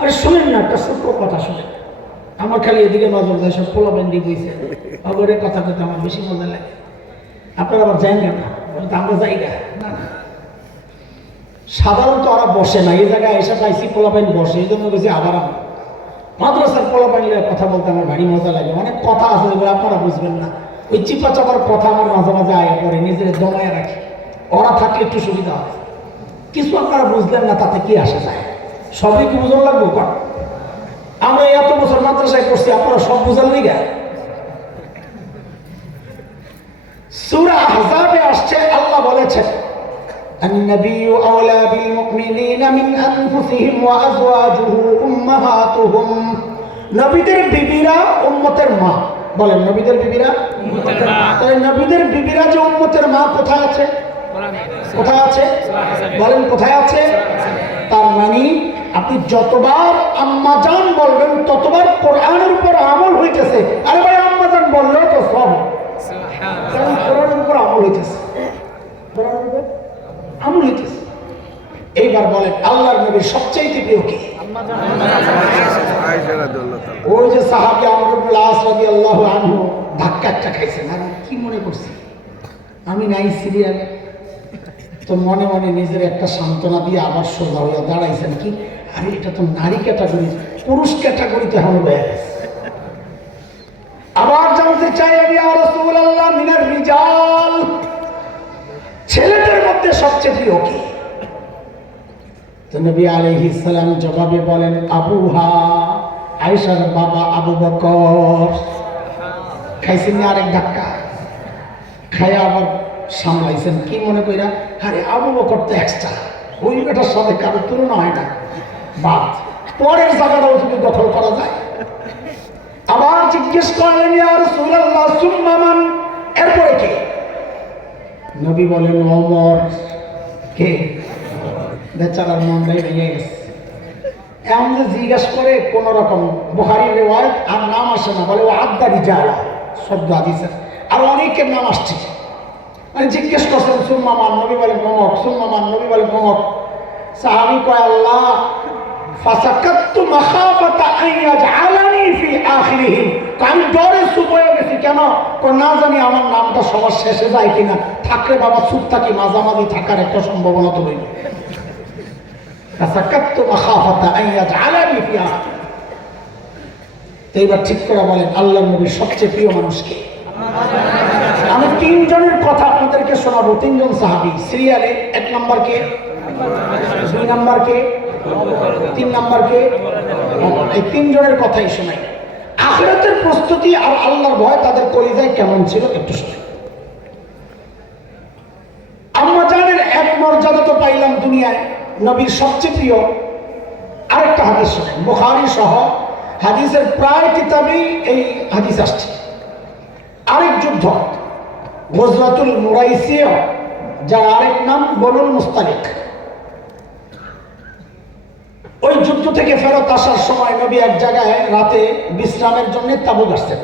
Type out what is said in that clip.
আরে শুনেন না, একটা ছোট্ট কথা শুনেন। আমার খালি এদিকে নজর যায় সব পোলা ব্যান্ডি কথা কথা আমার বেশি মজা লাগে। আপনারা আবার না? আমরা যাই না। সাধারণত ওরা বসে না। এই জায়গায় এসে পাইছি বসে। এই জন্য গেছি আবার মাদ্রাসার কথা বলতে আমার ভারী মজা লাগে। অনেক কথা আছে আপনারা বুঝবেন না। ওই চিপা চাপার কথা আমার মাঝে মাঝে আয় পরে নিজের দমায় রাখি। ওরা থাকলে একটু সুবিধা হয়। কিছু আপনারা বুঝলেন না, তাতে কি আসে যায়? সবই কি বুঝন লাগবে কর আমরা এই এত বছর মাদ্রাসায় পড়ছি আপনারা সব বুঝার লিগা সূরা আহজাবে আসছে আল্লাহ বলেছেন النبي أولى بالمؤمنين من أنفسهم وأزواجه أمهاتهم নবীদের বিবিরা উম্মতের মা বলেন নবীদের বিবিরা তাহলে নবীদের বিবিরা যে উম্মতের মা কোথায় আছে কোথায় আছে বলেন কোথায় আছে তার মানে আপনি যতবার আম্মা আম্মাজান বলবেন ততবার কোরআনের উপর আমল হইতেছে। আরে ভাই আম্মা আম্মাজান বললেও তো সব। কোরআনের উপর আমল হইতেছে। আমল হইতেছে। এইবার বলেন আল্লাহর নবীর সবচাইতে প্রিয় কে? ওই যে সাহাবি আমরুল আস রাদিয়াল্লাহু আনহু ধাক্কা একটা খাইছেন আমি কি মনে করছি? আমি নাই সিরিয়ালে। তো মনে মনে নিজের একটা সান্ত্বনা দিয়ে আবার সোজা হইয়া দাঁড়াইছেন কি? আরে, এটা তো নারী ক্যাটাগরি, পুরুষ ক্যাটাগরিতে হয়ে আবার জানতে চাই আমি রাসূলুল্লাহ, মিনার রিজাল। ছেলেদের মধ্যে সবচেয়ে প্রিয় কি? নবী আলাইহিস সালাম জবাবে বলেন, আবুহা, আয়েশার বাবা আবু বকর। খাইছেন আরেক ধাক্কা। খায়া আবার সামলাইছেন। কি মনে কইরা? আরে, আবু বকর তো এক্সট্রা ওই সাথে কারও তুলনা হয় না। বাদ। পরের জায়গাটাও যদি দখল করা যায়। আবার জিজ্ঞেস করলেন, ইয়া রাসূলুল্লাহ সুম্মামান এরপরে কে? নবী বলেন, ওমর। কে? বেচারার মনটাই ভেঙে গেছে। এমন জিজ্ঞাসা করে, কোন রকম বুহারির রেওয়ায়ত আর নাম আসে না। বলে ও আবদারি যারা শব্দ আদিসের আর অনেকের নাম আসছে। আমি জিজ্ঞেস করছেন সুম্মা মান নবী বলে গমক সুম্মা মান নবী বলে গমক সাহাবি কয়, আল্লাহ আমি ডরে হয়ে কেন? না জানি আমার নামটা সবার শেষে যায় কিনা। থাকলে বাবা থাকি থাকার এইবার ঠিক করে বলেন আল্লাহ নবীর সবচেয়ে প্রিয় মানুষকে আমি তিনজনের কথা আপনাদেরকে শোনাবো। তিনজন সাহাবি। সিরিয়ালে এক নাম্বার কে? দুই নাম্বার কে? তিন নাম্বার কে? এই তিনজনের কথাই শোনাই। আখরাতের প্রস্তুতি আর আল্লাহর ভয় তাদের কলিজায় কেমন ছিল একটু শোনাই। আমরা জানেন এক মর্যাদা তো পাইলাম দুনিয়ায়। নবীর সবচেয়ে প্রিয় আরেকটা হাদিস শোনেন বুখারি সহ হাদিসের প্রায় কিতাবেই এই হাদিস আসছে। আরেক যুদ্ধ গজরাতুল মুরাইসিয়া যার আরেক নাম বনুল মুস্তালিক। ওই যুদ্ধ থেকে ফেরত আসার সময় নবী এক জায়গায় রাতে বিশ্রামের জন্য তাবু গাছছেন